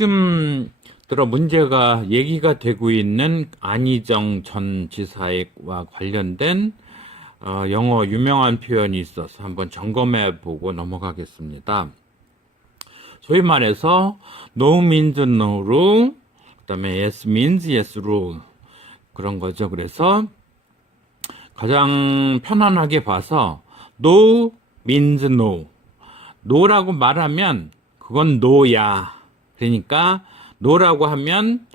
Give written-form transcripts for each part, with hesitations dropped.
요즘 들어 문제가 얘기가 되고 있는 안희정 전 지사와 관련된 영어 유명한 표현이 있어서 한번 점검해 보고 넘어가겠습니다. 소위 말해서 no means no rule, 그다음에 yes means yes rule 그런 거죠. 그래서 가장 편안하게 봐서 no means no. no라고 말하면 그건 no야. 그러니까 no라고 하면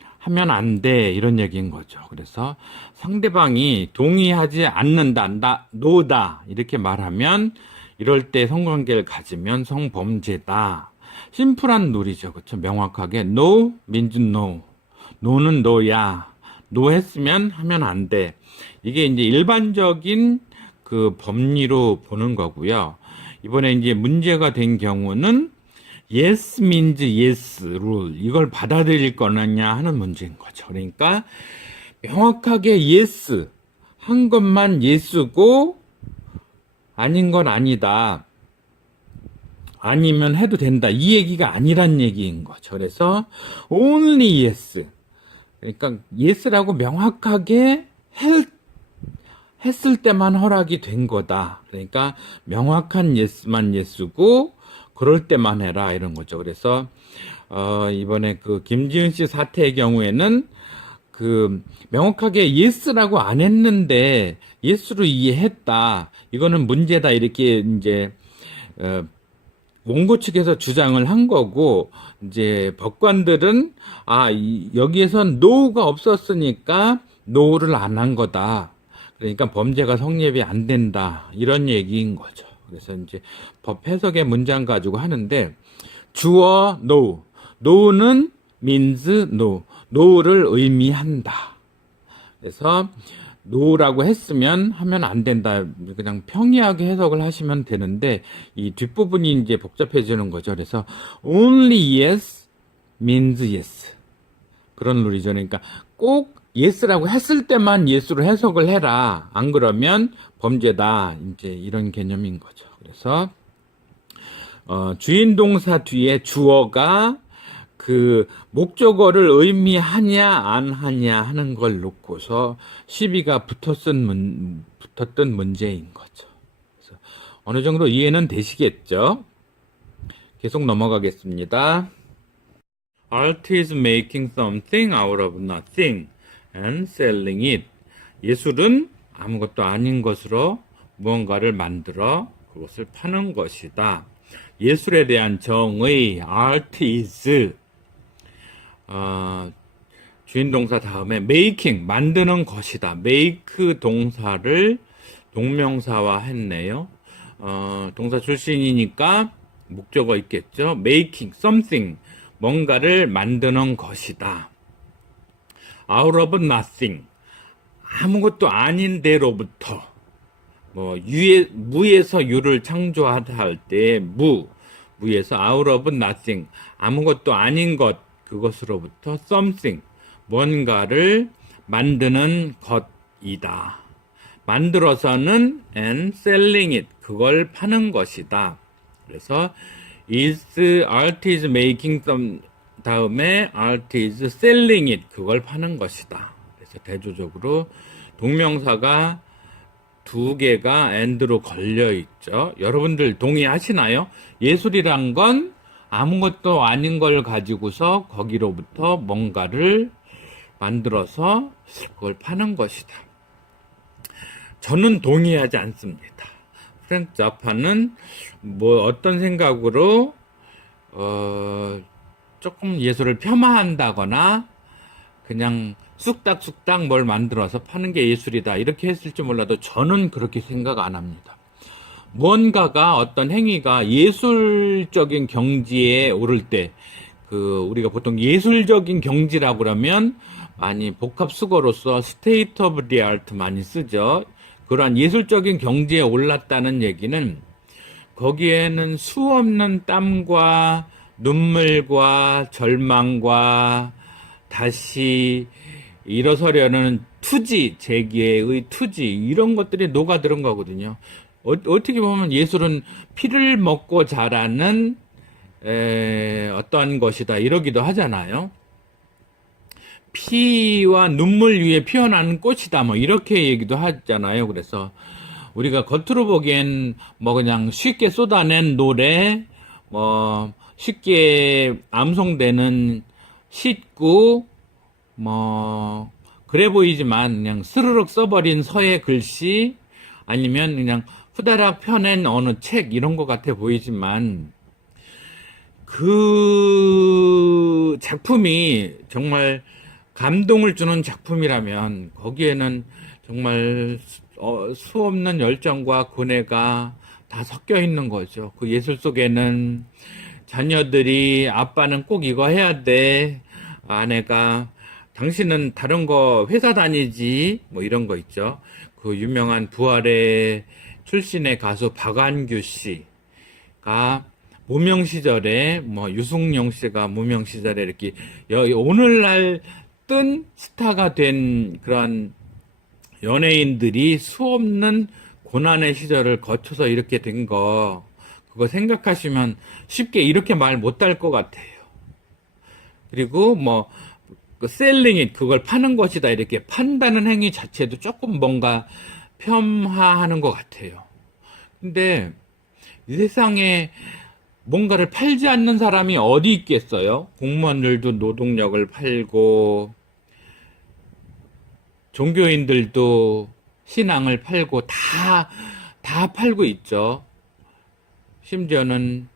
안 돼. 이런 얘기인 거죠. 그래서 상대방이 동의하지 않는다, no다. 이렇게 말하면 이럴 때 성관계를 가지면 성범죄다. 심플한 룰이죠. 그렇죠? 명확하게 no means no. no는 no야. no 했으면 하면 안 돼. 이게 이제 일반적인 그 법리로 보는 거고요. 이번에 이제 문제가 된 경우는 yes means yes rule 이걸 받아들일 거느냐 하는 문제인 거죠. 그러니까 명확하게 yes 한 것만 yes고 아닌 건 아니다. 아니면 해도 된다. 이 얘기가 아니란 얘기인 거죠. 그래서 only yes. 그러니까 yes라고 명확하게 했을 때만 허락이 된 거다. 그러니까 명확한 yes만 yes고 그럴 때만 해라 이런 거죠. 그래서 이번에 그 김지은 씨 사태의 경우에는 그 명확하게 yes라고 안 했는데 yes로 이해했다. 이거는 문제다 이렇게 이제 원고 측에서 주장을 한 거고 이제 법관들은 여기에선 no가 없었으니까 no를 안 한 거다. 그러니까 범죄가 성립이 안 된다. 이런 얘기인 거죠. 그래서 이제 법 해석의 문장 가지고 하는데 주어 no, no는 means no, no를 의미한다. 그래서 no라고 했으면 하면 안 된다. 그냥 평이하게 해석을 하시면 되는데 이 뒷부분이 이제 복잡해지는 거죠. 그래서 only yes means yes. 그런 룰이죠. 그러니까 꼭 yes라고 했을 때만 yes로 해석을 해라. 안 그러면 범죄다. 이제 이런 개념인 거죠. 그래서 주인 동사 뒤에 주어가 그 목적어를 의미하냐 안 하냐 하는 걸 놓고서 시비가 붙었던 문제인 거죠. 그래서 어느 정도 이해는 되시겠죠? 계속 넘어가겠습니다. Art is making something out of nothing and selling it. 예술은 아무것도 아닌 것으로 무언가를 만들어 그것을 파는 것이다. 예술에 대한 정의 art is 주인 동사 다음에 making 만드는 것이다. make 동사를 동명사화 했네요. 동사 출신이니까 목적어 있겠죠. making something 뭔가를 만드는 것이다. out of nothing 아무것도 아닌 데로부터 무에서 유를 창조하다 할 때 무에서 out of nothing 아무것도 아닌 것 그것으로부터 something 뭔가를 만드는 것이다. 만들어서는 and selling it 그걸 파는 것이다. 그래서 art is making some 다음에 art is selling it 그걸 파는 것이다. 그래서 대조적으로 동명사가 두 개가 and로 걸려 있죠. 여러분들 동의하시나요? 예술이란 건 아무것도 아닌 걸 가지고서 거기로부터 뭔가를 만들어서 그걸 파는 것이다. 저는 동의하지 않습니다. 프랭크 자파는 어떤 생각으로 조금 예술을 폄하한다거나 그냥 쑥닥쑥닥 뭘 만들어서 파는 게 예술이다 이렇게 했을지 몰라도 저는 그렇게 생각 안 합니다. 뭔가가 어떤 행위가 예술적인 경지에 오를 때 우리가 보통 예술적인 경지라고 그러면 많이 복합 수거로서 state of the art 많이 쓰죠. 그러한 예술적인 경지에 올랐다는 얘기는 거기에는 수없는 땀과 눈물과 절망과 다시 일어서려는 투지, 재기의 투지 이런 것들이 녹아들은 거거든요. 어떻게 보면 예술은 피를 먹고 자라는 어떠한 것이다 이러기도 하잖아요. 피와 눈물 위에 피어나는 꽃이다 뭐 이렇게 얘기도 하잖아요. 그래서 우리가 겉으로 보기엔 뭐 그냥 쉽게 쏟아낸 노래, 뭐 쉽게 암송되는 시구, 뭐 그래 보이지만 그냥 스르륵 써버린 서예 글씨 아니면 그냥 후다닥 펴낸 어느 책 이런 것 같아 보이지만 그 작품이 정말 감동을 주는 작품이라면 거기에는 정말 수없는 열정과 고뇌가 다 섞여 있는 거죠. 그 예술 속에는 자녀들이 아빠는 꼭 이거 해야 돼. 아내가 당신은 다른 거 회사 다니지. 뭐 이런 거 있죠. 그 유명한 부활의 출신의 가수 박완규 씨가 무명 시절에 뭐 유승용 씨가 무명 시절에 이렇게 오늘날 뜬 스타가 된 그런 연예인들이 수없는 고난의 시절을 거쳐서 이렇게 된 거, 그거 생각하시면 쉽게 이렇게 말 못할 것 같아요. 그리고 뭐, 셀링잇, 그걸 파는 것이다, 이렇게 판다는 행위 자체도 조금 뭔가 폄하하는 것 같아요. 근데 이 세상에 뭔가를 팔지 않는 사람이 어디 있겠어요? 공무원들도 노동력을 팔고, 종교인들도 신앙을 팔고 다 팔고 있죠. 심지어는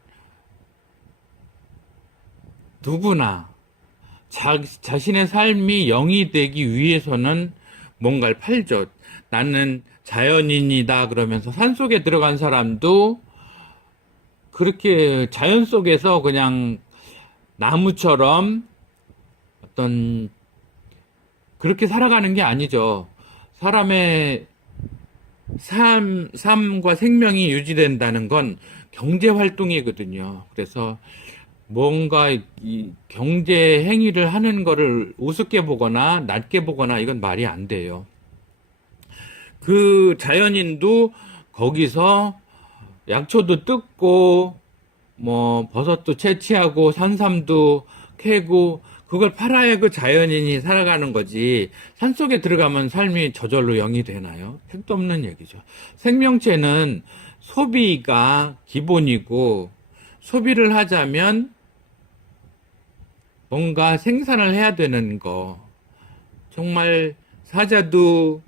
누구나 자신의 삶이 영이 되기 위해서는 뭔가를 팔죠. 나는 자연인이다 그러면서 산속에 들어간 사람도 그렇게 자연 속에서 그냥 나무처럼 어떤 그렇게 살아가는 게 아니죠. 사람의 삶과 생명이 유지된다는 건 경제 활동이거든요. 그래서 뭔가 이 경제 행위를 하는 거를 우습게 보거나 낮게 보거나 이건 말이 안 돼요. 그 자연인도 거기서 약초도 뜯고 뭐 버섯도 채취하고 산삼도 캐고 그걸 팔아야 그 자연인이 살아가는 거지. 산속에 들어가면 삶이 저절로 영이 되나요? 택도 없는 얘기죠. 생명체는 소비가 기본이고 소비를 하자면 뭔가 생산을 해야 되는 거. 정말 사자도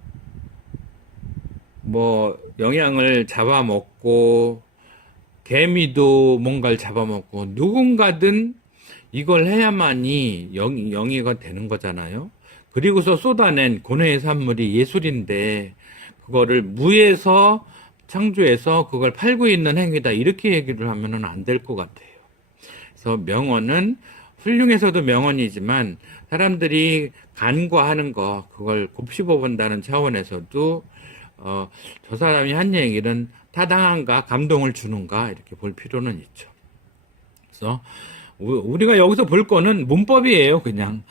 뭐 영양을 잡아먹고 개미도 뭔가를 잡아먹고 누군가든 이걸 해야만이 영이가 되는 거잖아요. 그리고서 쏟아낸 고뇌의 산물이 예술인데 그거를 무에서 창조해서 그걸 팔고 있는 행위다 이렇게 얘기를 하면은 안 될 것 같아요. 그래서 명언은 훌륭해서도 명언이지만 사람들이 간과하는 거 그걸 곱씹어 본다는 차원에서도 저 사람이 한 얘기는 타당한가 감동을 주는가 이렇게 볼 필요는 있죠. 그래서 우리가 여기서 볼 거는 문법이에요. 그냥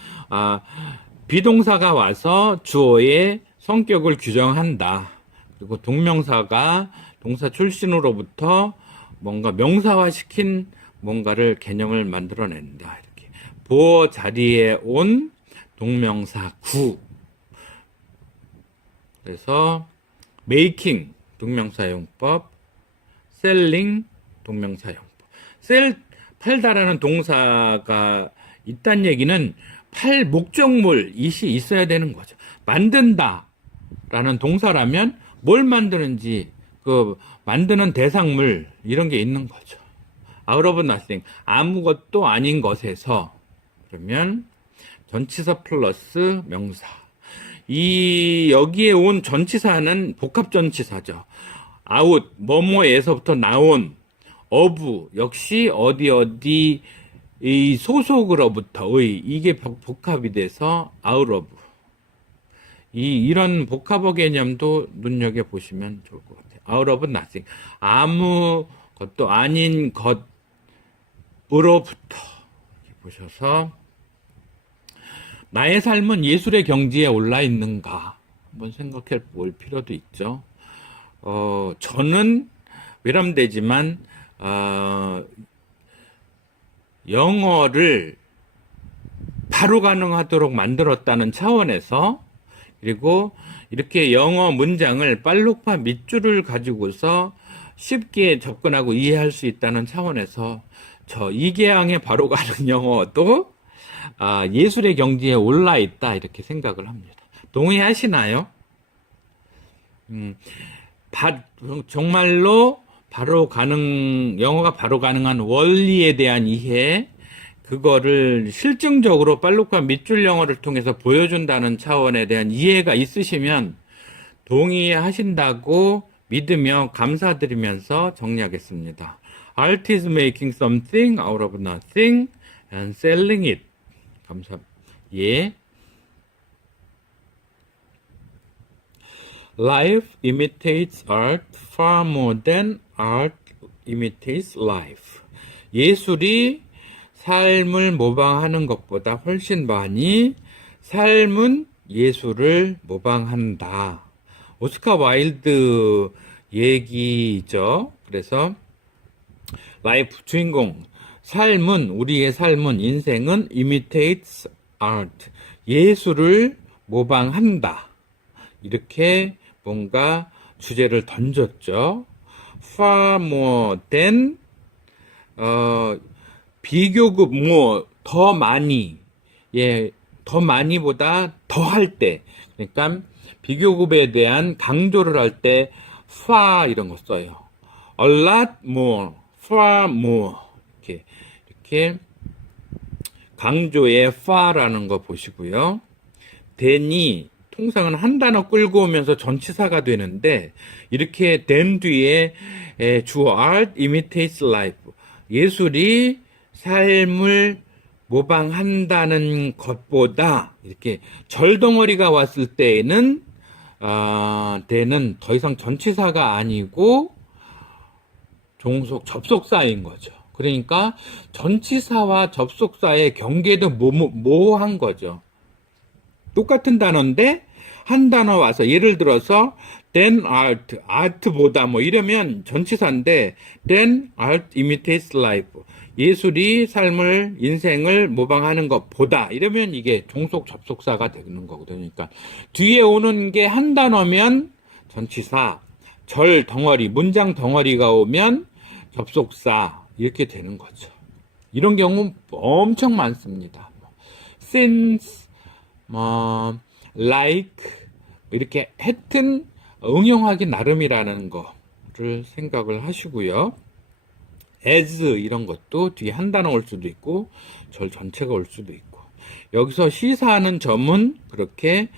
비동사가 와서 주어의 성격을 규정한다. 그리고 동명사가 동사 출신으로부터 뭔가 명사화시킨 뭔가를 개념을 만들어낸다. 이렇게 보어 자리에 온 동명사 구. 그래서 making 동명사용법, selling 동명사용법. 팔다라는 동사가 있다는 얘기는 팔 목적물 이시 있어야 되는 거죠. 만든다라는 동사라면 뭘 만드는지 그 만드는 대상물 이런 게 있는 거죠. out of nothing 아무것도 아닌 것에서 그러면 전치사 플러스 명사. 이 여기에 온 전치사는 복합 전치사죠. out 뭐뭐에서부터 나온 of 역시 어디 이 소속으로부터의 이게 복합이 돼서 out of 이런 복합어 개념도 눈여겨 보시면 좋을 것 같아요. out of nothing 아무것도 아닌 것으로부터 보셔서 나의 삶은 예술의 경지에 올라 있는가 한번 생각해 볼 필요도 있죠. 저는 외람되지만 영어를 바로 가능하도록 만들었다는 차원에서, 그리고 이렇게 영어 문장을 빨록파 밑줄을 가지고서 쉽게 접근하고 이해할 수 있다는 차원에서 저 이계양의 바로 가는 영어도 예술의 경지에 올라 있다 이렇게 생각을 합니다. 동의하시나요? 정말로 영어가 바로 가능한 원리에 대한 이해, 그거를 실증적으로 빨록파 밑줄 영어를 통해서 보여준다는 차원에 대한 이해가 있으시면 동의하신다고 믿으며 감사드리면서 정리하겠습니다. Art is making something out of nothing and selling it. 감사합니다. 예. Life imitates art far more than art imitates life. 예술이 삶을 모방하는 것보다 훨씬 많이 삶은 예술을 모방한다. 오스카 와일드 얘기죠. 그래서 라이프 주인공, 우리의 삶은, 인생은 imitates art, 예술을 모방한다. 이렇게 뭔가 주제를 던졌죠. far more than 비교급 더 많이, 더 많이보다 더 할 때, 그러니까 비교급에 대한 강조를 할 때 far 이런 거 써요. a lot more, far more 이렇게 강조의 far라는 거 보시고요. than이 통상은 한 단어 끌고 오면서 전치사가 되는데 이렇게 than 뒤에 주어 art imitates life, 예술이 삶을 모방한다는 것보다 이렇게 절덩어리가 왔을 때에는 때는 더 이상 전치사가 아니고 종속 접속사인 거죠. 그러니까 전치사와 접속사의 경계도 모호한 거죠. 똑같은 단어인데 한 단어 와서 예를 들어서 than art, art보다 이러면 전치사인데 than art imitates life, 예술이 인생을 모방하는 것보다 이러면 이게 종속 접속사가 되는 거거든요. 그러니까 뒤에 오는 게 한 단어면 전치사, 덩어리, 문장 덩어리가 오면 접속사 이렇게 되는 거죠. 이런 경우 엄청 많습니다. since, like 이렇게 하여튼 응용하기 나름이라는 거를 생각을 하시고요. as 이런 것도 뒤에 한 단어 올 수도 있고 절 전체가 올 수도 있고, 여기서 시사하는 점은 그렇게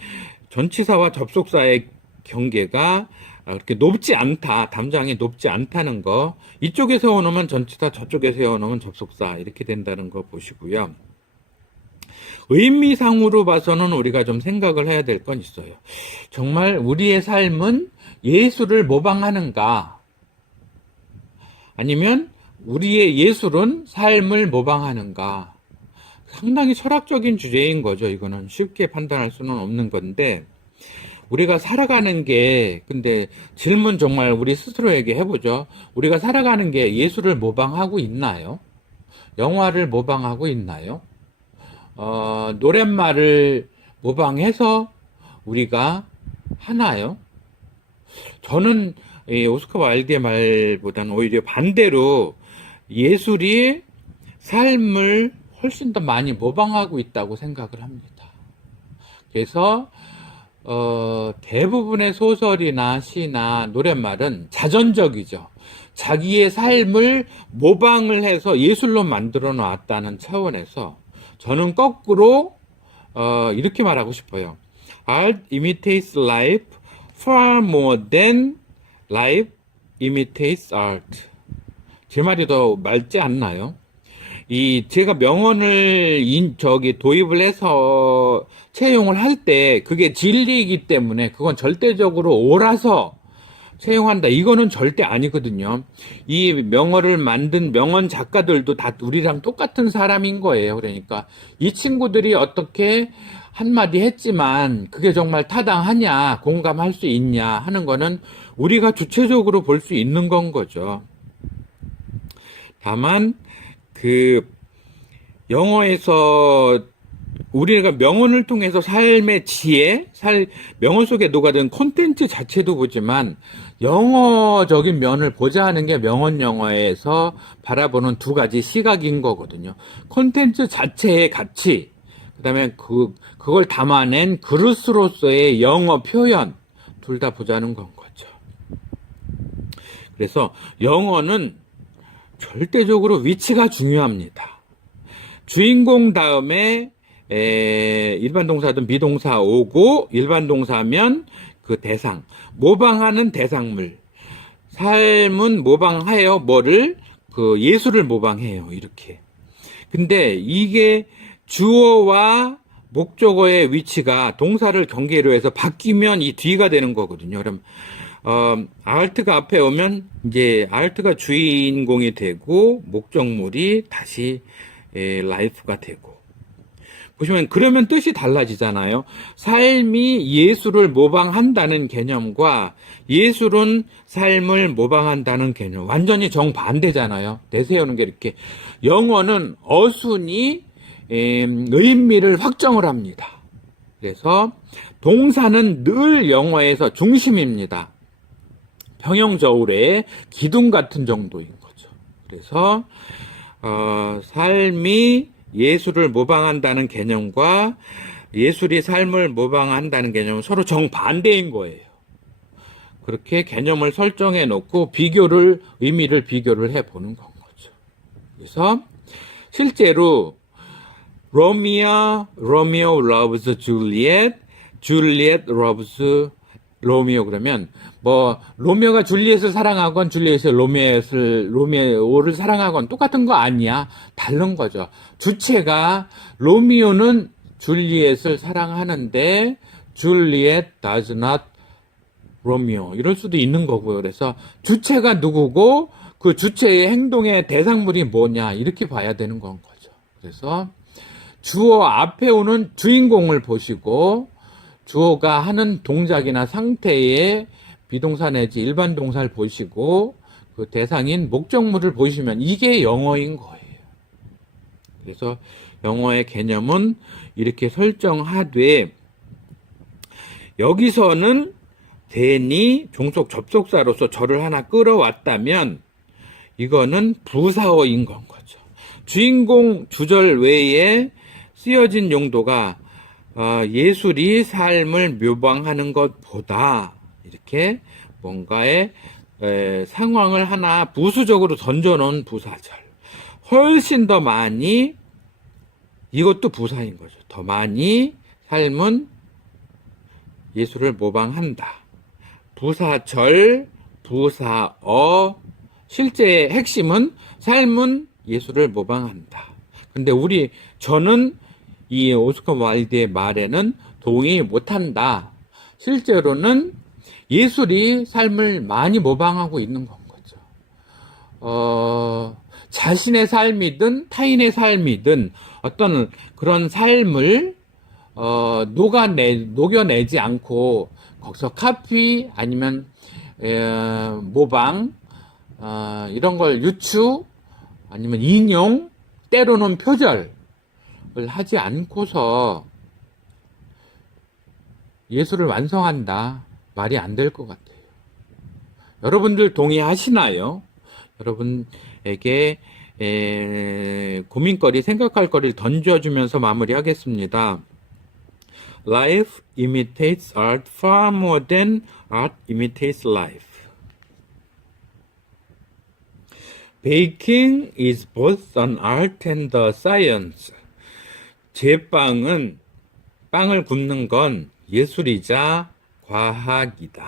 전치사와 접속사의 경계가 그렇게 높지 않다, 담장이 높지 않다는 거, 이쪽에 세워놓으면 전치사, 저쪽에 세워놓으면 접속사 이렇게 된다는 거 보시고요. 의미상으로 봐서는 우리가 좀 생각을 해야 될 건 있어요. 정말 우리의 삶은 예술을 모방하는가, 아니면 우리의 예술은 삶을 모방하는가. 상당히 철학적인 주제인 거죠. 이거는 쉽게 판단할 수는 없는 건데, 우리가 살아가는 게, 근데 질문 정말 우리 스스로에게 해보죠. 우리가 살아가는 게 예술을 모방하고 있나요? 영화를 모방하고 있나요? 노랫말을 모방해서 우리가 하나요? 저는 오스카 와일드의 말보다는 오히려 반대로 예술이 삶을 훨씬 더 많이 모방하고 있다고 생각을 합니다. 그래서 대부분의 소설이나 시나 노랫말은 자전적이죠. 자기의 삶을 모방을 해서 예술로 만들어 놨다는 차원에서 저는 거꾸로 이렇게 말하고 싶어요. Art imitates life far more than life imitates art. 제 말이 더 맑지 않나요? 제가 명언을 도입을 해서 채용을 할 때 그게 진리이기 때문에 그건 절대적으로 옳아서 채용한다, 이거는 절대 아니거든요. 이 명언을 만든 명언 작가들도 다 우리랑 똑같은 사람인 거예요. 그러니까 이 친구들이 어떻게 한마디 했지만 그게 정말 타당하냐, 공감할 수 있냐 하는 거는 우리가 주체적으로 볼 수 있는 건 거죠. 다만 영어에서 우리가 명언을 통해서 삶의 지혜, 명언 속에 녹아든 콘텐츠 자체도 보지만 영어적인 면을 보자 하는 게 명언 영어에서 바라보는 두 가지 시각인 거거든요. 콘텐츠 자체의 가치, 그다음에 그걸 담아낸 그릇으로서의 영어 표현, 둘 다 보자는 건 거죠. 그래서 영어는 절대적으로 위치가 중요합니다. 주인공 다음에 일반 동사든 비동사 오고, 일반 동사면 그 대상, 모방하는 대상물. 삶은 모방하여 뭐를? 그 예수를 모방해요. 이렇게. 근데 이게 주어와 목적어의 위치가 동사를 경계로 해서 바뀌면 이 뒤가 되는 거거든요. 그럼 아르트가 앞에 오면 이제 아르트가 주인공이 되고 목적물이 다시 라이프가 되고. 보시면 그러면 뜻이 달라지잖아요. 삶이 예수를 모방한다는 개념과 예술은 삶을 모방한다는 개념 완전히 정반대잖아요. 내세우는 게 이렇게. 영어는 어순이 의미를 확정을 합니다. 그래서 동사는 늘 영어에서 중심입니다. 평형저울의 기둥 같은 정도인 거죠. 그래서 삶이 예술을 모방한다는 개념과 예술이 삶을 모방한다는 개념은 서로 정반대인 거예요. 그렇게 개념을 설정해 놓고 의미를 비교를 해 보는 건 거죠. 그래서 실제로 로미오 loves Juliet, Juliet loves 로미오 그러면 로미오가 줄리엣을 사랑하건 줄리엣이 로미오를 사랑하건 똑같은 거 아니야. 다른 거죠. 주체가 로미오는 줄리엣을 사랑하는데 줄리엣 does not 로미오 이럴 수도 있는 거고요. 그래서 주체가 누구고 그 주체의 행동의 대상물이 뭐냐 이렇게 봐야 되는 건 거죠. 그래서 주어 앞에 오는 주인공을 보시고 주어가 하는 동작이나 상태의 비동사 내지 일반 동사를 보시고 그 대상인 목적물을 보시면 이게 영어인 거예요. 그래서 영어의 개념은 이렇게 설정하되 여기서는 대니 종속 접속사로서 저를 하나 끌어왔다면 이거는 부사어인 건 거죠. 주인공 주절 외에 쓰여진 용도가 예술이 삶을 묘방하는 것보다 이렇게 뭔가의 상황을 하나 부수적으로 던져놓은 부사절. 훨씬 더 많이, 이것도 부사인 거죠. 더 많이 삶은 예술을 모방한다. 부사절, 부사어, 실제의 핵심은 삶은 예술을 모방한다. 근데 저는 이 오스카 와일드의 말에는 동의 못한다. 실제로는 예술이 삶을 많이 모방하고 있는 건 거죠. 자신의 삶이든 타인의 삶이든 어떤 그런 삶을 녹여내지 않고 거기서 카피 아니면 모방 이런 걸 유추 아니면 인용 때로는 표절을 하지 않고서 예술을 완성한다. 말이 안 될 것 같아요. 여러분들 동의하시나요? 여러분에게 고민거리, 생각할 거리를 던져주면서 마무리하겠습니다. Life imitates art far more than art imitates life. Baking is both an art and a science. 제빵은 빵을 굽는 건 예술이자 과학이다.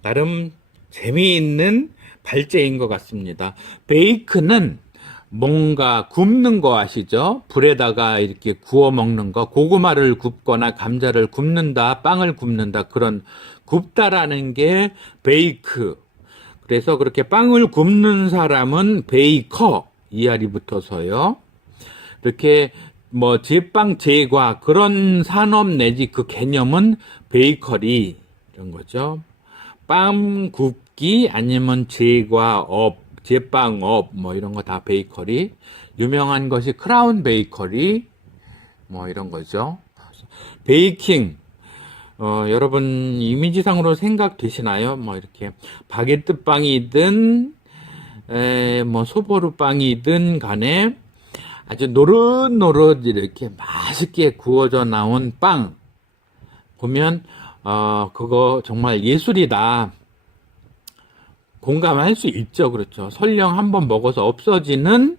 나름 재미있는 발제인 것 같습니다. 베이크는 뭔가 굽는 거 아시죠? 불에다가 이렇게 구워 먹는 거, 고구마를 굽거나 감자를 굽는다, 빵을 굽는다, 그런 굽다라는 게 베이크. 그래서 그렇게 빵을 굽는 사람은 베이커, 이알이 붙어서요. 이렇게 제빵, 제과 그런 산업 내지 그 개념은 베이커리 이런 거죠. 빵 굽기 아니면 제과업 제빵업 뭐 이런 거 다 베이커리. 유명한 것이 크라운 베이커리 뭐 이런 거죠. 베이킹. 여러분 이미지상으로 생각되시나요? 뭐 이렇게 바게트 빵이든 뭐 소보루 빵이든 간에 아주 노릇노릇 이렇게 맛있게 구워져 나온 빵 보면 그거 정말 예술이다. 공감할 수 있죠. 그렇죠. 설령 한번 먹어서 없어지는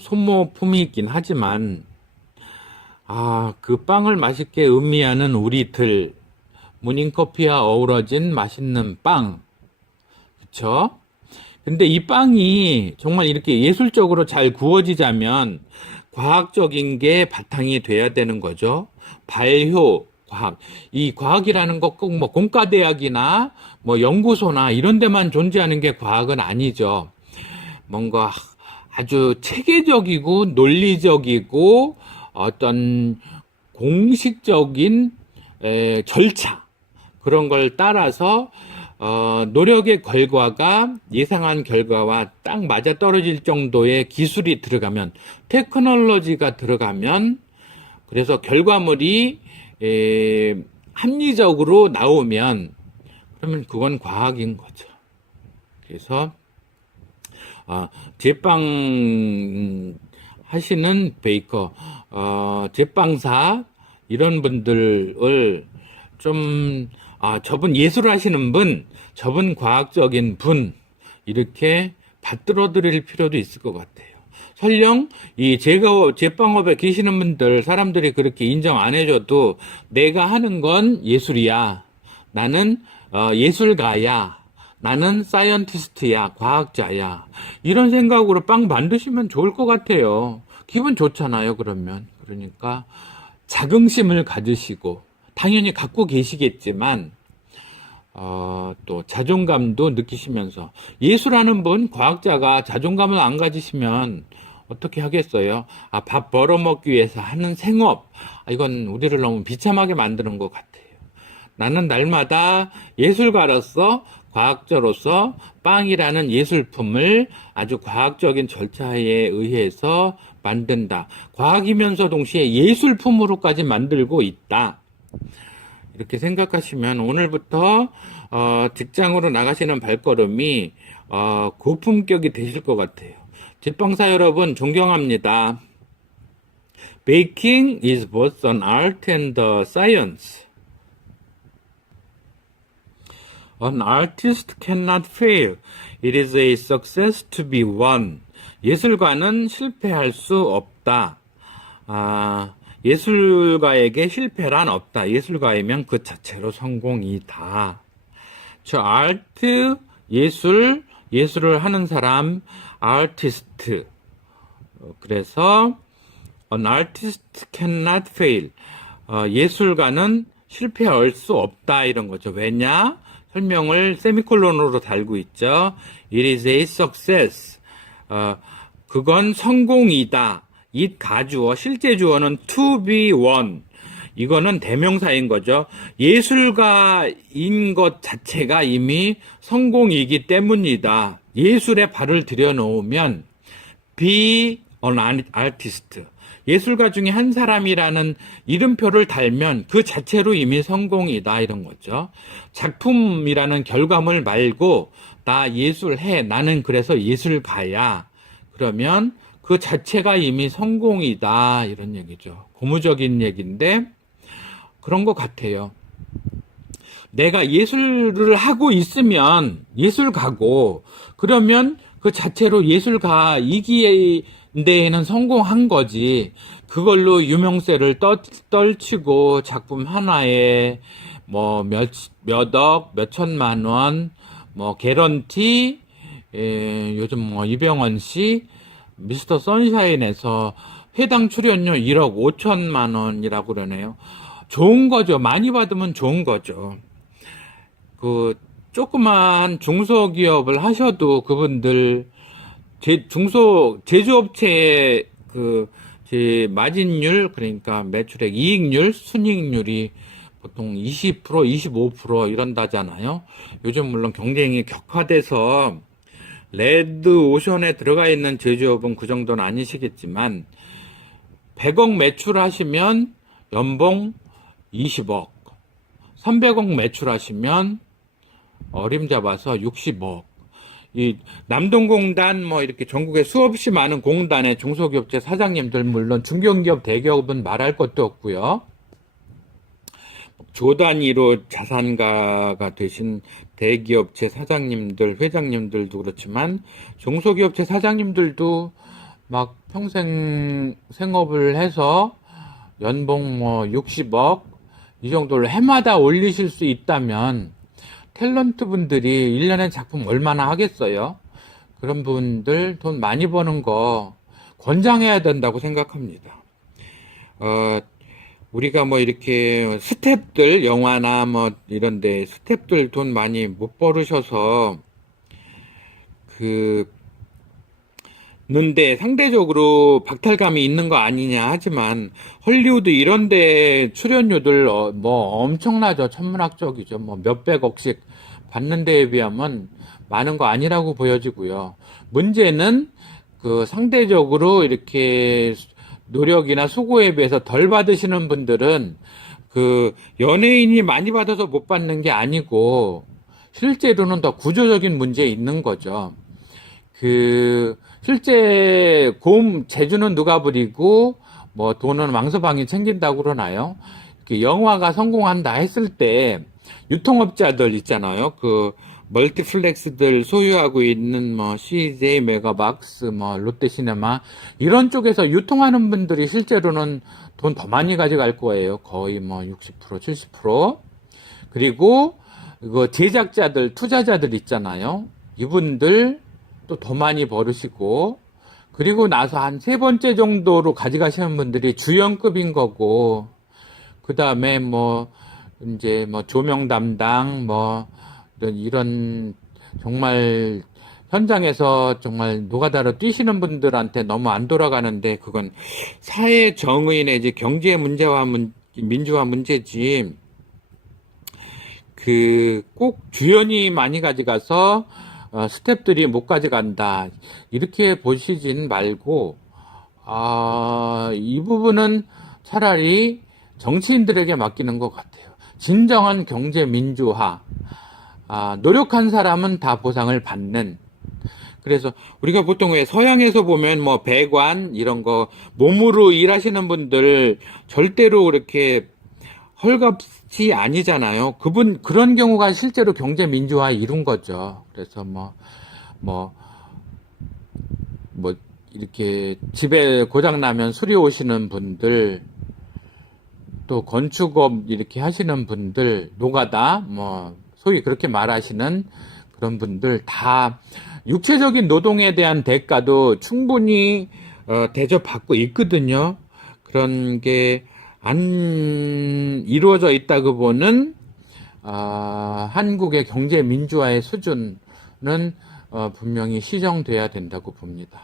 소모품이 있긴 하지만 그 빵을 맛있게 음미하는 우리들 모닝커피와 어우러진 맛있는 빵. 그쵸? 근데 이 빵이 정말 이렇게 예술적으로 잘 구워지자면 과학적인 게 바탕이 돼야 되는 거죠. 발효, 과학. 이 과학이라는 거 꼭 뭐 공과대학이나 뭐 연구소나 이런 데만 존재하는 게 과학은 아니죠. 뭔가 아주 체계적이고 논리적이고 어떤 공식적인 절차 그런 걸 따라서 노력의 결과가 예상한 결과와 딱 맞아떨어질 정도의 기술이 들어가면 테크놀로지가 들어가면 그래서 결과물이 합리적으로 나오면 그러면 그건 과학인 거죠. 그래서 제빵 하시는 베이커, 제빵사 이런 분들을 좀 저분 예술 하시는 분, 저분 과학적인 분 이렇게 받들어 드릴 필요도 있을 것 같아요. 설령 이 제빵업에 계시는 분들 사람들이 그렇게 인정 안 해줘도 내가 하는 건 예술이야. 나는 예술가야. 나는 사이언티스트야. 과학자야. 이런 생각으로 빵 만드시면 좋을 것 같아요. 기분 좋잖아요. 그러니까 자긍심을 가지시고 당연히 갖고 계시겠지만 또 자존감도 느끼시면서 예술하는 분, 과학자가 자존감을 안 가지시면 어떻게 하겠어요? 밥 벌어먹기 위해서 하는 생업. 이건 우리를 너무 비참하게 만드는 것 같아요. 나는 날마다 예술가로서, 과학자로서 빵이라는 예술품을 아주 과학적인 절차에 의해서 만든다. 과학이면서 동시에 예술품으로까지 만들고 있다. 이렇게 생각하시면 오늘부터 직장으로 나가시는 발걸음이 고품격이 되실 것 같아요. 제빵사 여러분 존경합니다. Baking is both an art and a science. An artist cannot fail. It is a success to be won. 예술가는 실패할 수 없다. 예술가에게 실패란 없다. 예술가이면 그 자체로 성공이다. 아트, 예술을 하는 사람, 아티스트. 그래서 an artist cannot fail. 예술가는 실패할 수 없다 이런 거죠. 왜냐? 설명을 세미콜론으로 달고 있죠. It is a success. 그건 성공이다. it 가주어, 실제 주어는 to be won. 이거는 대명사인 거죠. 예술가인 것 자체가 이미 성공이기 때문이다. 예술에 발을 들여놓으면 be an artist. 예술가 중에 한 사람이라는 이름표를 달면 그 자체로 이미 성공이다 이런 거죠. 작품이라는 결과물 말고 나 예술해. 나는 그래서 예술가야. 그러면 그 자체가 이미 성공이다 이런 얘기죠. 고무적인 얘기인데 그런 것 같아요. 내가 예술을 하고 있으면 예술가고 그러면 그 자체로 예술가이기에 데에는 성공한 거지. 그걸로 유명세를 떨치고 작품 하나에 뭐 몇억, 몇천만 원, 뭐 개런티, 요즘 뭐 이병헌 씨 미스터 선샤인에서 회당 출연료 1억 5천만 원이라고 그러네요. 좋은 거죠. 많이 받으면 좋은 거죠. 그 조그만 중소기업을 하셔도 그분들 제조업체의 마진율, 그러니까 매출액 이익률, 순이익률이 보통 20%, 25% 이런다잖아요. 요즘 물론 경쟁이 격화돼서 레드 오션에 들어가 있는 제조업은 그 정도는 아니시겠지만 100억 매출하시면 연봉 20억, 300억 매출하시면 어림잡아서 60억. 이 남동공단 뭐 이렇게 전국에 수없이 많은 공단의 중소기업체 사장님들, 물론 중견기업 대기업은 말할 것도 없고요. 조 단위로 자산가가 되신 대기업체 사장님들, 회장님들도 그렇지만 중소기업체 사장님들도 막 평생 생업을 해서 연봉 뭐 60억 이 정도를 해마다 올리실 수 있다면 탤런트 분들이 1년에 작품 얼마나 하겠어요? 그런 분들 돈 많이 버는 거 권장해야 된다고 생각합니다. 우리가 뭐 이렇게 스탭들, 영화나 뭐 이런데 스탭들 돈 많이 못 벌으셔서 는데 상대적으로 박탈감이 있는 거 아니냐 하지만 헐리우드 이런데 출연료들 뭐 엄청나죠. 천문학적이죠. 뭐 몇백억씩 받는 데에 비하면 많은 거 아니라고 보여지고요. 문제는 상대적으로 이렇게 노력이나 수고에 비해서 덜 받으시는 분들은 연예인이 많이 받아서 못 받는 게 아니고 실제로는 더 구조적인 문제에 있는 거죠. 실제 재주는 누가 부리고 뭐 돈은 왕서방이 챙긴다고 그러나요? 영화가 성공한다 했을 때 유통업자들 있잖아요. 멀티플렉스들 소유하고 있는 뭐 CJ 메가박스, 뭐 롯데시네마 이런 쪽에서 유통하는 분들이 실제로는 돈 더 많이 가져갈 거예요. 거의 뭐 60%, 70%. 그리고 제작자들, 투자자들 있잖아요. 이분들 또 더 많이 벌으시고, 그리고 나서 한 세 번째 정도로 가져가시는 분들이 주연급인 거고, 그 다음에 이제 조명 담당, 이런 정말 현장에서 정말 노가다로 뛰시는 분들한테 너무 안 돌아가는데, 그건 사회 정의 내지 경제 문제와 민주화 문제지, 꼭 주연이 많이 가져가서 스태프들이 못 가져간다 이렇게 보시진 말고 이 부분은 차라리 정치인들에게 맡기는 것 같아요. 진정한 경제 민주화, 노력한 사람은 다 보상을 받는. 그래서 우리가 보통 왜 서양에서 보면 뭐 배관 이런 거 몸으로 일하시는 분들 절대로 그렇게 헐값이 아니잖아요. 그런 경우가 실제로 경제 민주화에 이룬 거죠. 그래서 이렇게 집에 고장나면 수리 오시는 분들, 또 건축업 이렇게 하시는 분들, 노가다, 소위 그렇게 말하시는 그런 분들 다 육체적인 노동에 대한 대가도 충분히 대접받고 있거든요. 그런 게 안 이루어져 있다고 보는 한국의 경제 민주화의 수준은 분명히 시정돼야 된다고 봅니다.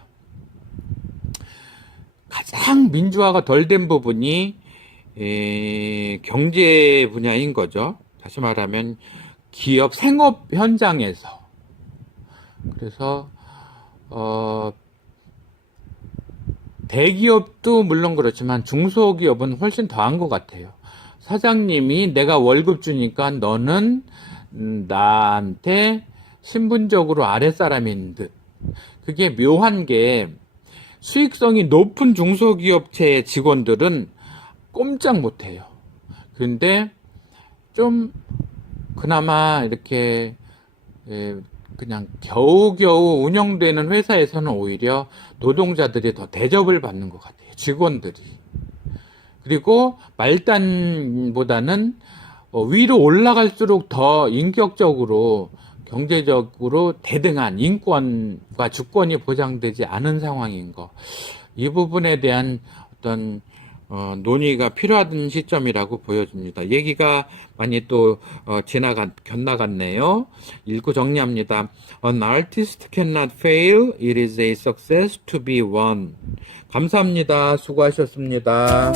가장 민주화가 덜 된 부분이 경제 분야인 거죠. 다시 말하면 기업 생업 현장에서. 그래서 대기업도 물론 그렇지만 중소기업은 훨씬 더한 것 같아요. 사장님이 내가 월급 주니까 너는 나한테 신분적으로 아랫사람인 듯. 그게 묘한 게 수익성이 높은 중소기업체 직원들은 꼼짝 못해요. 근데 좀 그나마 이렇게 그냥 겨우겨우 운영되는 회사에서는 오히려 노동자들이 더 대접을 받는 것 같아요. 직원들이. 그리고 말단보다는 위로 올라갈수록 더 인격적으로 경제적으로 대등한 인권과 주권이 보장되지 않은 상황인 거. 이 부분에 대한 어떤 논의가 필요한 시점이라고 보여집니다. 얘기가 많이 또 곁나갔네요. 읽고 정리합니다. An artist cannot fail. It is a success to be won. 감사합니다. 수고하셨습니다.